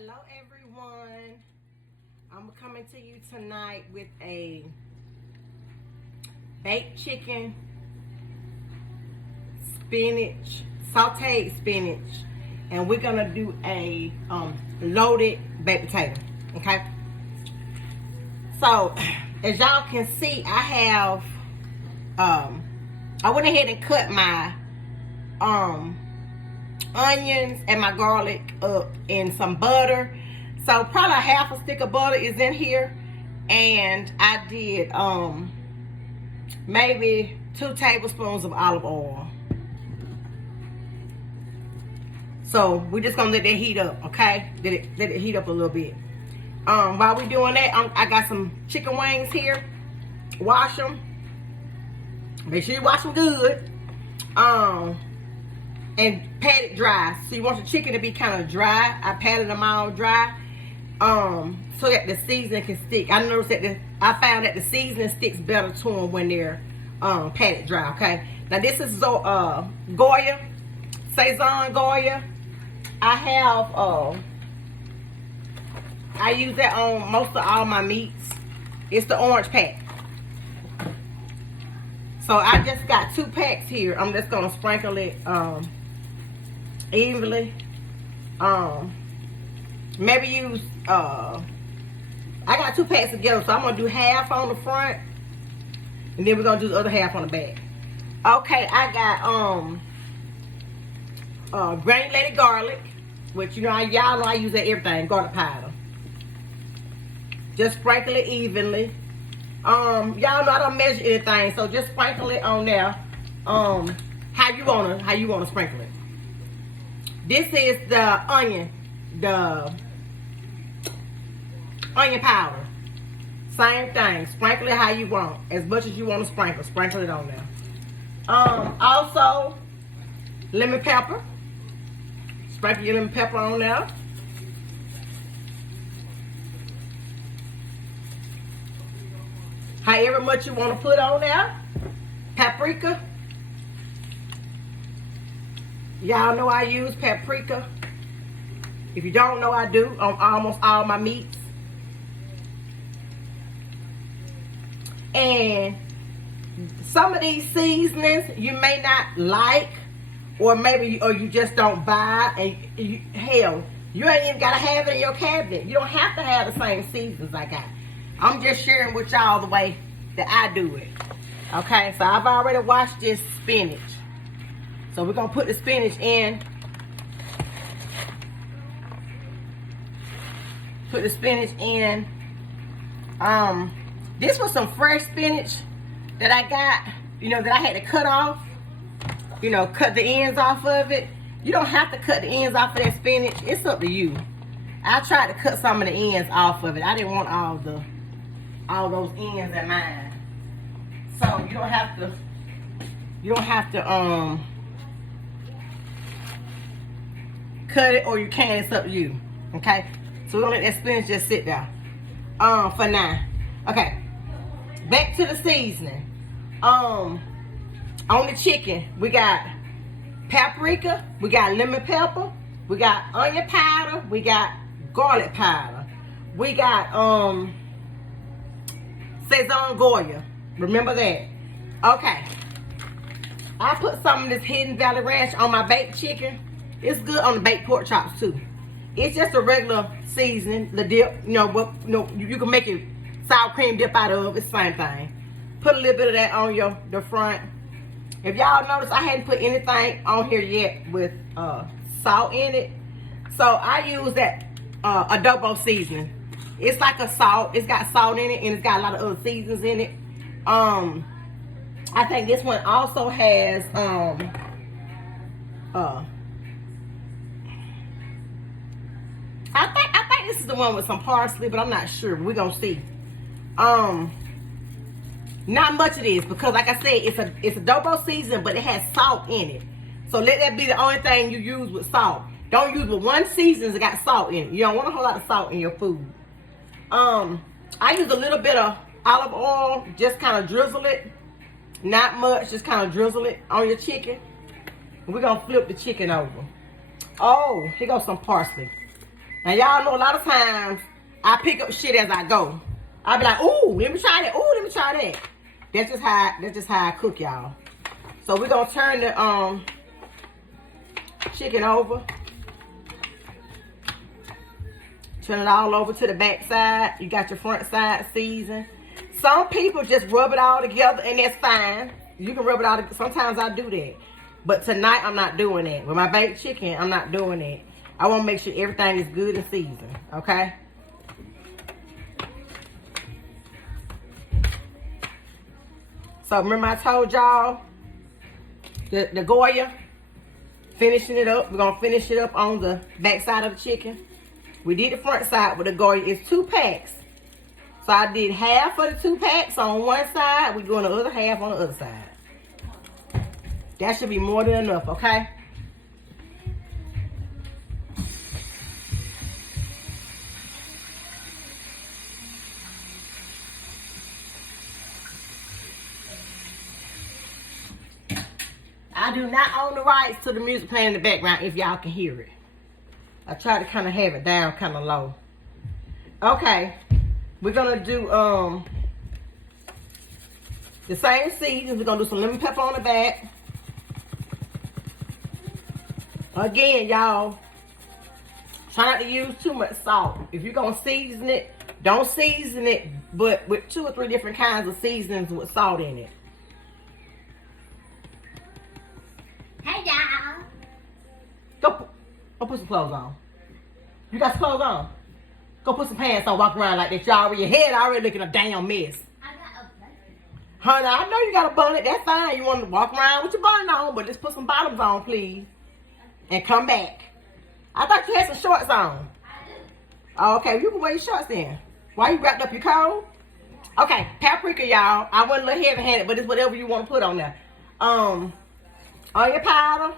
Hello everyone, I'm coming to you tonight with a baked chicken, spinach, sauteed spinach, and we're gonna do a loaded baked potato. Okay, so as y'all can see, I have I went ahead and cut my onions and my garlic up in some butter. So probably a half a stick of butter is in here, and I did maybe 2 tablespoons of olive oil. So we're just gonna let that heat up, okay? Let it heat up a little bit. While we're doing that, I got some chicken wings here. Wash them. Make sure you wash them good. And pat it dry. So you want your chicken to be kind of dry. I patted them all dry, so that the seasoning can stick. I noticed that I found that the seasoning sticks better to them when they're patted dry. Okay. Now this is Goya, Saison Goya. I have I use that on most of all my meats. It's the orange pack. So I just got 2 packs here. I'm just gonna sprinkle it evenly. Maybe use I got 2 packs together, so I'm gonna do half on the front and then we're gonna do the other half on the back. Okay, I got granulated garlic, which y'all know I use that everything, garlic powder. Just sprinkle it evenly. Y'all know I don't measure anything, so just sprinkle it on there how you wanna sprinkle it. This is the onion powder. Same thing. Sprinkle it how you want. As much as you want to sprinkle. Sprinkle it on there. Also, lemon pepper. Sprinkle your lemon pepper on there. However much you want to put on there. Paprika. Y'all know I use paprika. If you don't know, I do on almost all my meats. And some of these seasonings you may not like, or you just don't buy, and hell, you ain't even gotta have it in your cabinet. You don't have to have the same seasonings I got. I'm just sharing with y'all the way that I do it. Okay, so I've already washed this spinach. So we're gonna put the spinach in. Put the spinach in. This was some fresh spinach that I got, that I had to cut off. Cut the ends off of it. You don't have to cut the ends off of that spinach. It's up to you. I tried to cut some of the ends off of it. I didn't want all those ends in mine. So you don't have to cut it, or you can. It's up to you. Okay, so we're gonna let that spinach just sit there for now. Okay, back to the seasoning. On the chicken, we got paprika, we got lemon pepper, we got onion powder, we got garlic powder, we got Saison Goya. Remember that. Okay, I put some of this Hidden Valley Ranch on my baked chicken. It's good on the baked pork chops too. It's just a regular seasoning, the dip. You can make it sour cream dip out of. It's the same thing. Put a little bit of that on the front. If y'all notice, I hadn't put anything on here yet with salt in it. So I use that adobo seasoning. It's like a salt. It's got salt in it, and it's got a lot of other seasonings in it. I think this one also has I think this is the one with some parsley, but I'm not sure. We're gonna see. Not much of this, because like I said, it's adobo season, but it has salt in it. So let that be the only thing you use with salt. Don't use with one season that got salt in it. You don't want a whole lot of salt in your food. I use a little bit of olive oil, just kind of drizzle it. Not much, just kind of drizzle it on your chicken. We're gonna flip the chicken over. Oh, here goes some parsley. Now y'all know a lot of times I pick up shit as I go. I be like, ooh, let me try that. Ooh, let me try that. That's just how I cook, y'all. So we're gonna turn the chicken over. Turn it all over to the back side. You got your front side seasoned. Some people just rub it all together and that's fine. You can rub it all together. Sometimes I do that. But tonight I'm not doing that. With my baked chicken, I'm not doing that. I want to make sure everything is good and seasoned. Okay? So remember I told y'all the Goya, finishing it up. We're going to finish it up on the back side of the chicken. We did the front side with the Goya. It's 2 packs. So I did half of the 2 packs on one side. We're doing the other half on the other side. That should be more than enough, okay? I do not own the rights to the music playing in the background if y'all can hear it. I try to kind of have it down kind of low. Okay. We're going to do the same seasons. We're going to do some lemon pepper on the back. Again, y'all, try not to use too much salt. If you're going to season it, don't season it, but with 2 or 3 different kinds of seasonings with salt in it. Hey, y'all. Go put some clothes on. You got some clothes on? Go put some pants on, walk around like that. Your head already looking a damn mess. I got a bonnet. Honey, I know you got a bonnet. That's fine. You want to walk around with your bonnet on, but let's put some bottoms on, please. And come back. I thought you had some shorts on. I do. Oh, okay, you can wear your shorts then. Why you wrapped up your coat? Okay, paprika, y'all. I went a little heavy-handed, but it's whatever you want to put on there. Onion powder.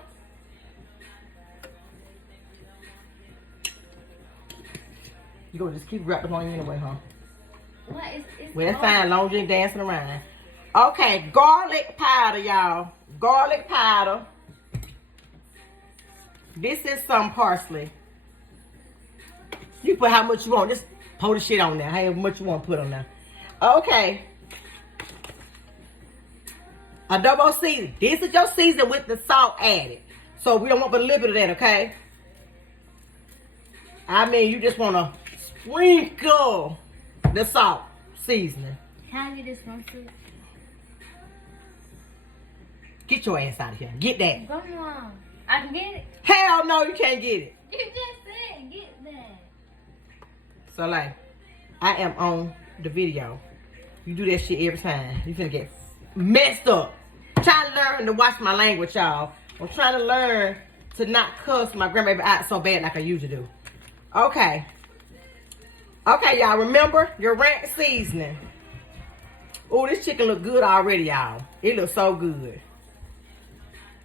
You gonna just keep wrapping on you anyway, huh? What is Well, that's fine, as long as you ain't dancing around. Okay, garlic powder, y'all. Garlic powder. This is some parsley. You put how much you want. Just pour the shit on there. However much you want to put on there. Okay. Adobo season. This is your season with the salt added. So we don't want but a little bit of that, okay? I mean, you just want to sprinkle the salt seasoning. Can I get this one too? Get your ass out of here. Get that. Come on. I can get it. Hell no, you can't get it. You just said get that. So like, I am on the video. You do that shit every time. You finna get messed up. Trying to learn to watch my language, y'all. I'm trying to learn to not cuss my grandbaby out so bad like I usually do. Okay. Okay, y'all. Remember your ranch seasoning. Oh, this chicken look good already, y'all. It looks so good.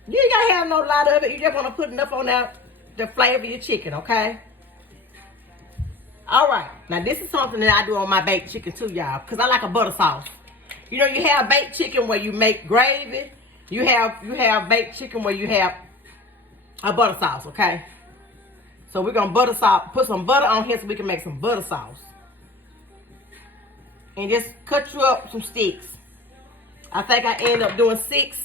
You ain't gotta have no lot of it. You just want to put enough on that to flavor your chicken, okay? All right. Now, this is something that I do on my baked chicken too, y'all, because I like a butter sauce. You know, you have baked chicken where you make gravy. You have baked chicken where you have a butter sauce, okay? So we're going to put some butter on here so we can make some butter sauce. And just cut you up some sticks. I think I ended up doing six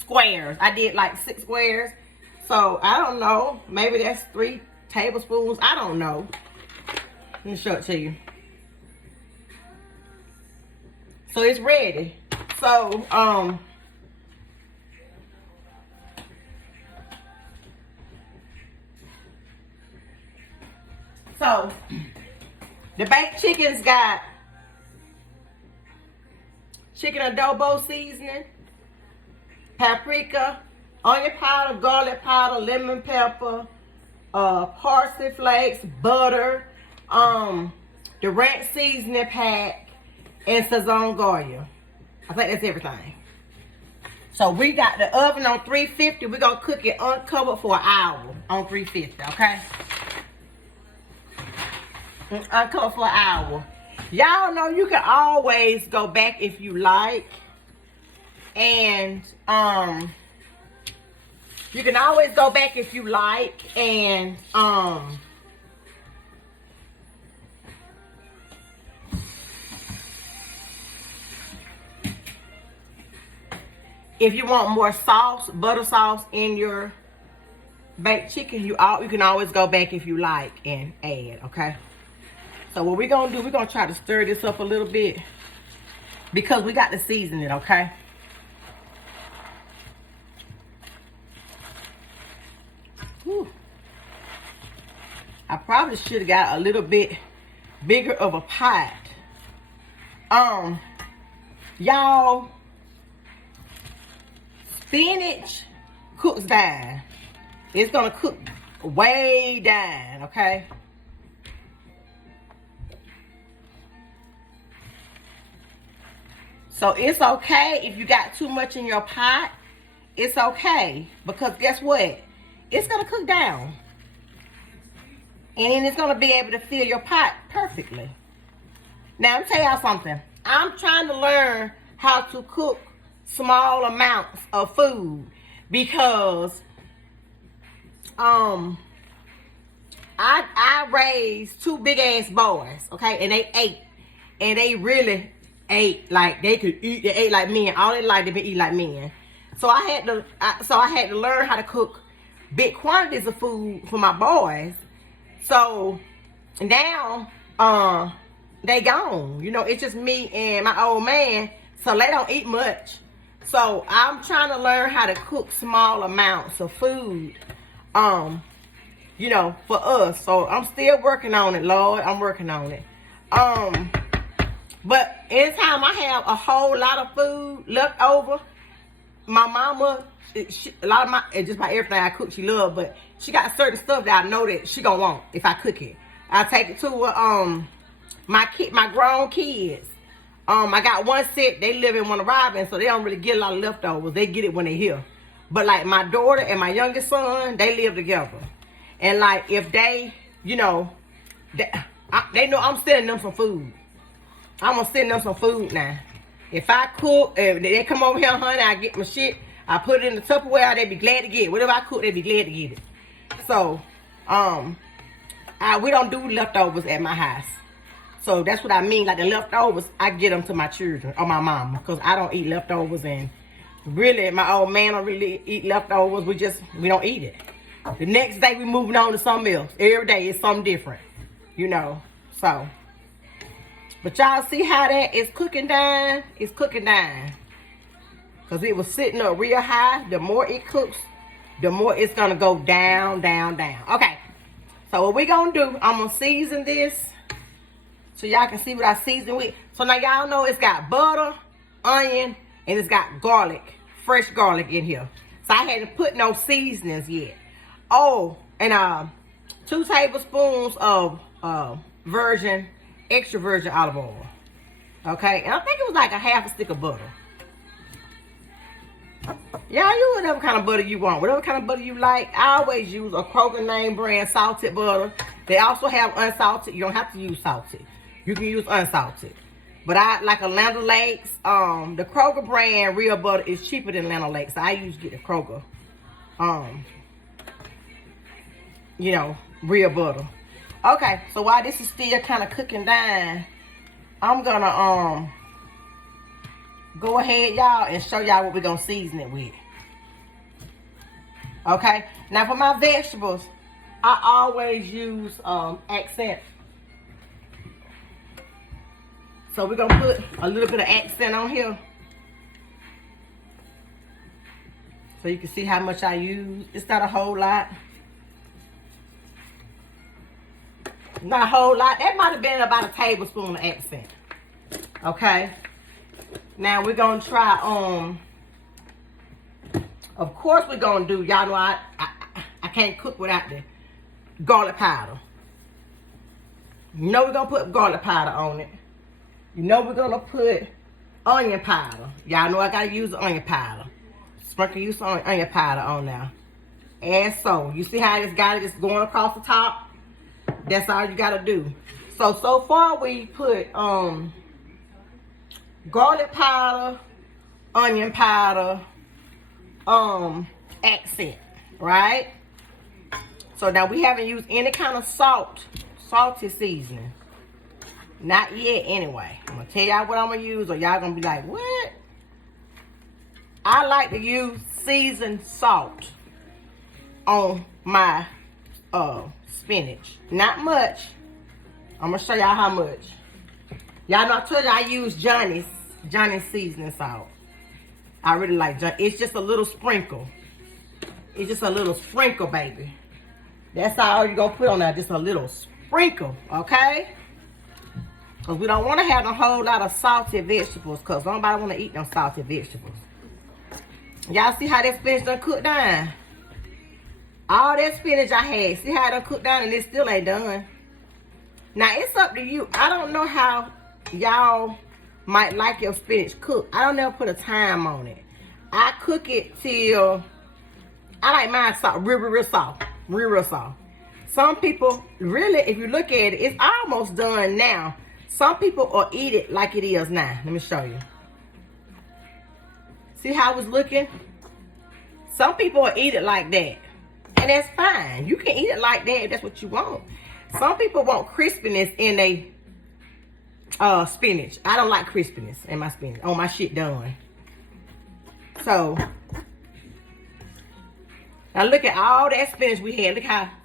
squares. I did like 6 squares. So, I don't know. Maybe that's 3 tablespoons. I don't know. Let me show it to you. So, it's ready. So, the baked chicken's got chicken adobo seasoning, paprika, onion powder, garlic powder, lemon pepper, parsley flakes, butter, the ranch seasoning pack, and Sazon Goya. I think that's everything. So we got the oven on 350. We're going to cook it uncovered for an hour on 350, okay? Uncovered for an hour. Y'all know you can always go back if you like and You can always go back if you like and if you want more sauce, butter sauce in your baked chicken, you can always go back if you like and add, okay? So what we're gonna do, we're gonna try to stir this up a little bit because we got to season it, okay? Whew. I probably should have got a little bit bigger of a pot. Y'all, spinach cooks down. It's gonna cook way down, okay? So it's okay if you got too much in your pot. It's okay because guess what? It's gonna cook down. And then it's gonna be able to fill your pot perfectly. Now, I'm tell y'all something. I'm trying to learn how to cook small amounts of food because I raised two big ass boys, okay, and they ate, and they really ate like they could eat. They ate like men. All they liked to eat like men. So I had to learn how to cook big quantities of food for my boys. So now they gone. You know, it's just me and my old man, so they don't eat much. So I'm trying to learn how to cook small amounts of food, you know, for us. So I'm still working on it, Lord. I'm working on it. But anytime I have a whole lot of food left over, my mama, a lot of just about everything I cook, she love, but she got certain stuff that I know that she gonna want if I cook it. I take it to my grown kids. I got one set, they live in one of Robin, so they don't really get a lot of leftovers. They get it when they here. But like my daughter and my youngest son, they live together. And like if they, you know, they know I'm sending them some food. I'm gonna send them some food now. If I cook, if they come over here, honey, I get my shit, I put it in the Tupperware, they be glad to get it. Whatever I cook, they be glad to get it. So, we don't do leftovers at my house. So that's what I mean. Like the leftovers, I get them to my children or my mama, because I don't eat leftovers, and really, my old man don't really eat leftovers. We don't eat it. The next day, we moving on to something else. Every day is something different, you know. So, but y'all see how that is cooking down? It's cooking down. Because it was sitting up real high. The more it cooks, the more it's going to go down, down, down. Okay. So what we going to do, I'm going to season this so y'all can see what I season with. So now y'all know it's got butter, onion, and it's got garlic, fresh garlic in here. So I hadn't put no seasonings yet. Oh, and 2 tablespoons of extra virgin olive oil. Okay, and I think it was like a half a stick of butter. Y'all use whatever kind of butter you want, whatever kind of butter you like. I always use a Kroger name brand salted butter. They also have unsalted. You don't have to use salted. You can use unsalted. But I like a Land O'Lakes. The Kroger brand real butter is cheaper than Land O'Lakes. So I usually get the Kroger, you know, real butter. Okay, so while this is still kind of cooking down, I'm gonna go ahead, y'all, and show y'all what we're gonna season it with. Okay, now for my vegetables, I always use accent. So we're gonna put a little bit of accent on here, so you can see how much I use. It's not a whole lot. Not a whole lot. That might have been about a tablespoon of accent. Okay. Now we're gonna try of course we're gonna do, y'all know I can't cook without the garlic powder. You know we're gonna put garlic powder on it. You know we're gonna put onion powder. Y'all know I gotta use onion powder. Sprinkle you some onion powder on there. And so you see how it's got it just going across the top? That's all you gotta do. So far we put garlic powder, onion powder, accent. right? So now we haven't used any kind of salty seasoning. Not yet anyway. I'm gonna tell y'all what I'm gonna use, or y'all gonna be like, what? I like to use seasoned salt on my spinach. Not much. I'm gonna show y'all how much. Y'all know I told you I use Johnny's seasoning salt. I really like Johnny. It's just a little sprinkle. It's just a little sprinkle, baby. That's all you're gonna put on there, just a little sprinkle, okay? Because we don't want to have a whole lot of salty vegetables, because nobody want to eat them salty vegetables. Y'all see how that spinach done cooked down? All that spinach I had, see how it done cooked down, and it still ain't done. Now, it's up to you. I don't know how y'all might like your spinach cooked. I don't never put a time on it. I cook it till, I like mine soft, real soft. Real soft. Some people, really, if you look at it, it's almost done now. Some people will eat it like it is now. Let me show you. See how it's looking? Some people will eat it like that. And that's fine. You can eat it like that if that's what you want. Some people want crispiness in a spinach. I don't like crispiness in my spinach. On my shit done. So now look at all that spinach we had.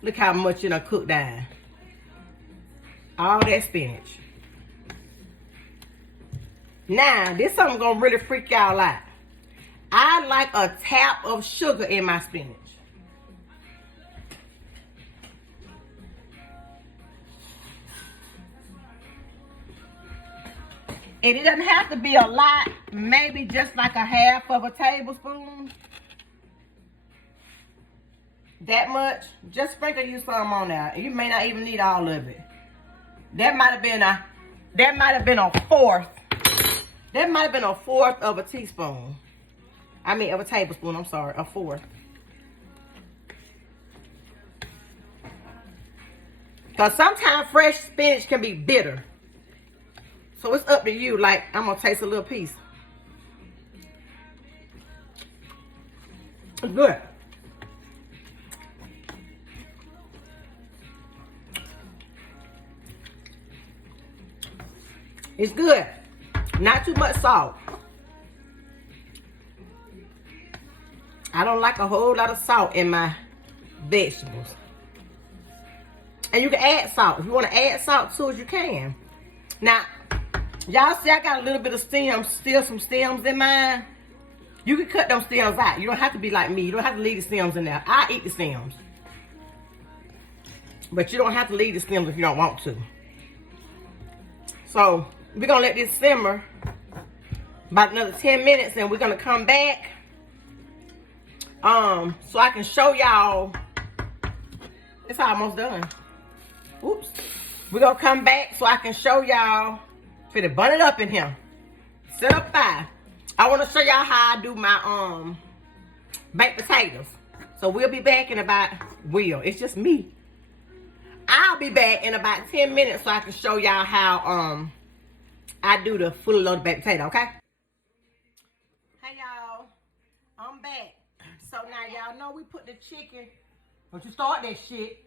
Look how much it done cooked down. All that spinach. Now, this something gonna really freak y'all out. I like a tap of sugar in my spinach. And it doesn't have to be a lot, maybe just like a half of a tablespoon. That much. Just sprinkle you some on there. You may not even need all of it. That might have been a fourth. That might have been a fourth of a teaspoon. I mean, of a tablespoon, I'm sorry, a fourth. Because sometimes fresh spinach can be bitter. So it's up to you. Like, I'm going to taste a little piece. It's good. It's good. Not too much salt. I don't like a whole lot of salt in my vegetables. And you can add salt. If you want to add salt to it, you can. Now, y'all see I got a little bit of stems, still some stems in mine. You can cut them stems out. You don't have to be like me. You don't have to leave the stems in there. I eat the stems. But you don't have to leave the stems if you don't want to. So, we're going to let this simmer about another 10 minutes, and we're going to come back so I can show y'all. It's almost done. Oops. We're going to come back so I can show y'all. Finna bun it up in here. Set up by. I want to show y'all how I do my baked potatoes. So we'll be back in about, it's just me. I'll be back in about 10 minutes so I can show y'all how I do the fully loaded baked potato, okay? Hey y'all, I'm back. So now y'all know we put the chicken, don't you start that shit.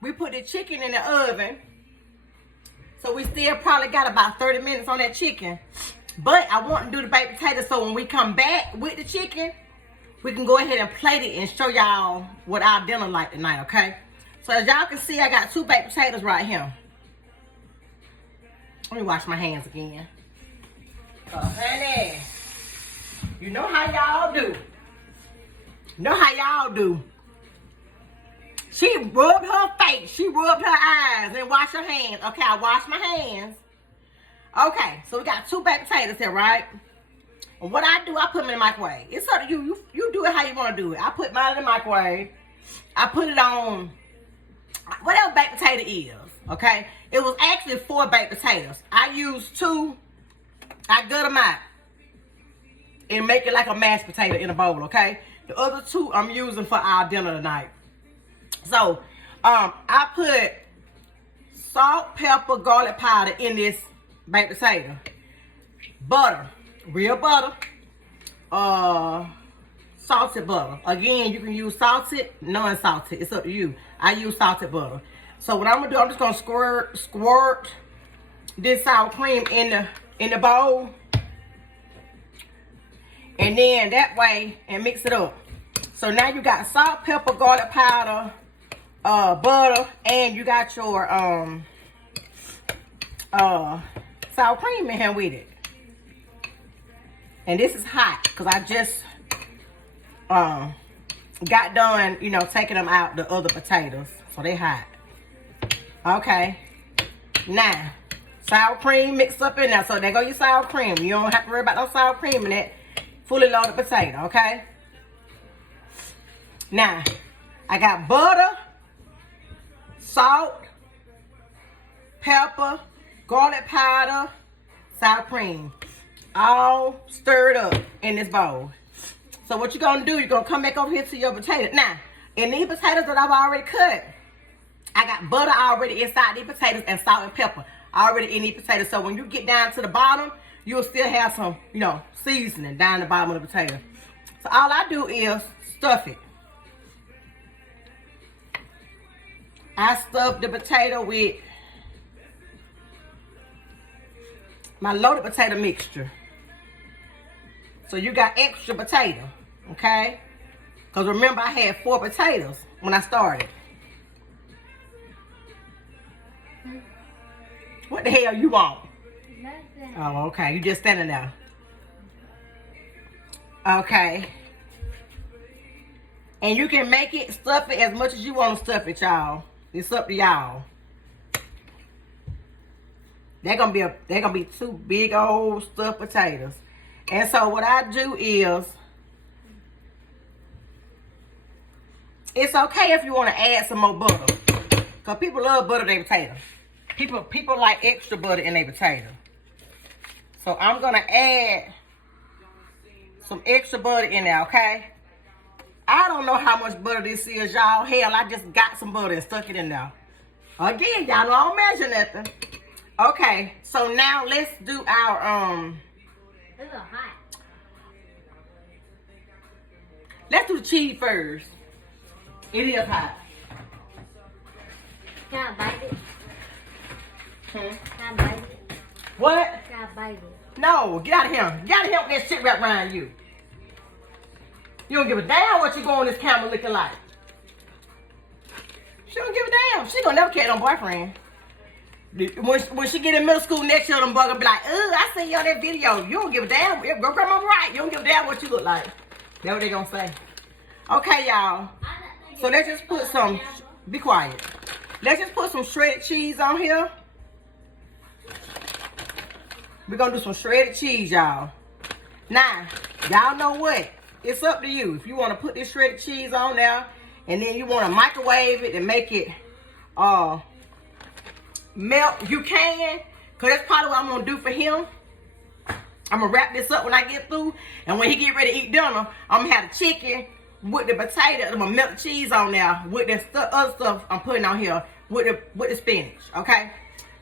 We put the chicken in the oven. So we still probably got about 30 minutes on that chicken. But I want to do the baked potato so when we come back with the chicken, we can go ahead and plate it and show y'all what our dinner like tonight, okay? So as y'all can see, I got 2 baked potatoes right here. Let me wash my hands again. Honey, you know how y'all do. You know how y'all do. She rubbed her face. She rubbed her eyes and washed her hands. Okay, I washed my hands. Okay, so we got 2 baked potatoes here, right? And what I do, I put them in the microwave. It's up to you. You do it how you want to do it. I put mine in the microwave. I put it on whatever baked potato is, okay? It was actually 4 baked potatoes. I used 2. I gut them out and make it like a mashed potato in a bowl, okay? The other 2 I'm using for our dinner tonight. So, I put salt, pepper, garlic powder in this baked potato. Butter, real butter. salted butter. Again, you can use salted, non-salted. It's up to you. I use salted butter. So what I'm gonna do, I'm just gonna squirt this sour cream in the bowl, and then that way, and mix it up. So now you got salt, pepper, garlic powder, butter, and you got your sour cream in here with it. And this is hot because I just got done, you know, taking them out the other potatoes, so they hot. Okay, now sour cream mixed up in there, so there go your sour cream. You don't have to worry about no sour cream in that fully loaded potato. Okay, now I got butter, salt, pepper, garlic powder, sour cream, all stirred up in this bowl. So what you're gonna do, you're gonna come back over here to your potato. Now, in these potatoes that I've already cut, I got butter already inside these potatoes and salt and pepper already in these potatoes. So when you get down to the bottom, you'll still have some, you know, seasoning down the bottom of the potato. So all I do is stuff it. I stuff the potato with my loaded potato mixture. So you got extra potato, okay? Because remember, I had 4 potatoes when I started. What the hell you want? Nothing. Oh, okay. You just standing there. Okay. And you can make it, stuff it as much as you want to stuff it, y'all. It's up to y'all. They're gonna be 2 big old stuffed potatoes. And so what I do is, it's okay if you want to add some more butter, because people love butter in their potato. People like extra butter in their potato. So I'm gonna add some extra butter in there, okay? I don't know how much butter this is, y'all. Hell, I just got some butter and stuck it in there. Again, y'all know I don't measure nothing. Okay, so now let's do our It's a hot. let's do the cheese first. It is hot. Can I bite it? Hmm? Can I bite it? What? Can I bite it? No, get out of here. Get out of here with that shit wrapped around you. You don't give a damn what you go on this camera looking like. She don't give a damn. She gonna never catch no boyfriend. When she get in middle school next year, them buggers be like, I seen you on that video. You don't give a damn. Go grandma right. You don't give a damn what you look like. That's what they gonna say. Okay, y'all. So let's just put some, be quiet. Let's just put some shredded cheese on here. We're gonna do some shredded cheese, y'all. Now, y'all know what? It's up to you. If you wanna put this shredded cheese on there, and then you wanna microwave it and make it melt, you can. Cause that's probably what I'm gonna do for him. I'm gonna wrap this up when I get through. And when he get ready to eat dinner, I'm gonna have the chicken with the potato. I'm gonna melt the cheese on there with the other stuff I'm putting on here with the spinach, okay?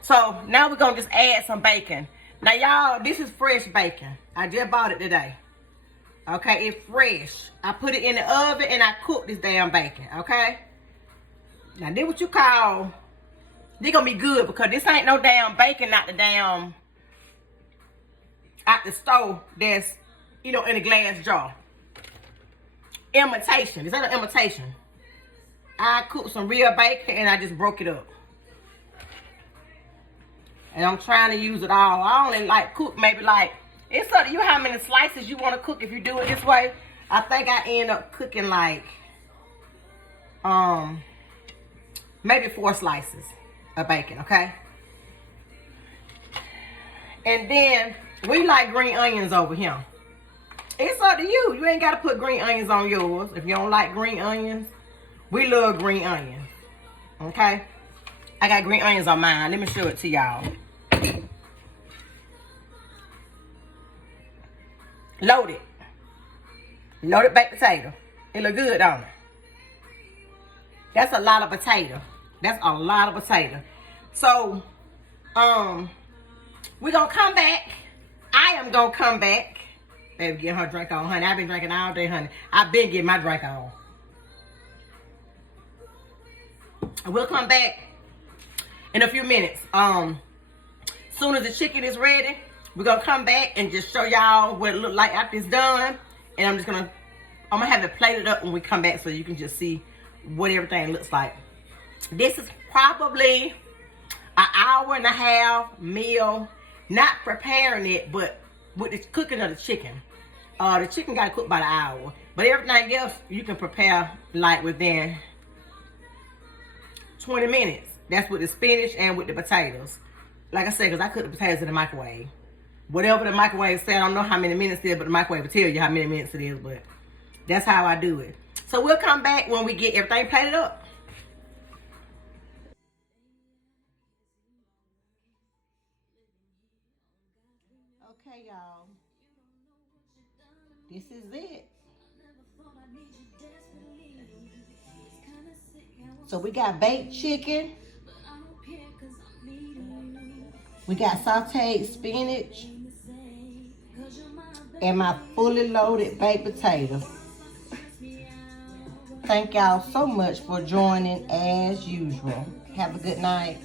So now we're gonna just add some bacon. Now y'all, this is fresh bacon. I just bought it today. Okay, it's fresh. I put it in the oven and I cooked this damn bacon, okay? Now this what you call, this gonna be good because this ain't no damn bacon out the stove that's, you know, in a glass jar. Imitation. Is that an imitation? I cooked some real bacon and I just broke it up. And I'm trying to use it all. I only like cook maybe like, it's up to you how many slices you want to cook if you do it this way. I think I end up cooking like, maybe 4 slices of bacon, okay? And then, we like green onions over here. It's up to you. You ain't got to put green onions on yours. If you don't like green onions, we love green onions, okay? I got green onions on mine. Let me show it to y'all. Loaded. Loaded baked potato. It look good, don't it? That's a lot of potato. That's a lot of potato. So, we're gonna come back. I am gonna come back Baby, get her drink on, honey. I've been drinking all day, honey. I've been getting my drink on. We'll come back in a few minutes. Soon as the chicken is ready, we're gonna come back and just show y'all what it look like after it's done. And I'm gonna have it plated up when we come back so you can just see what everything looks like. This is probably an hour and a half meal. Not preparing it, but with the cooking of the chicken. The chicken got to cook by the hour. But everything else you can prepare like within 20 minutes. That's with the spinach and with the potatoes. Like I said, because I cook the potatoes in the microwave. Whatever the microwave said, I don't know how many minutes it is, but the microwave will tell you how many minutes it is. But that's how I do it. So we'll come back when we get everything plated up. Okay, y'all. This is it. So we got baked chicken. We got sauteed spinach. And my fully loaded baked potato. Thank y'all so much for joining as usual. Have a good night.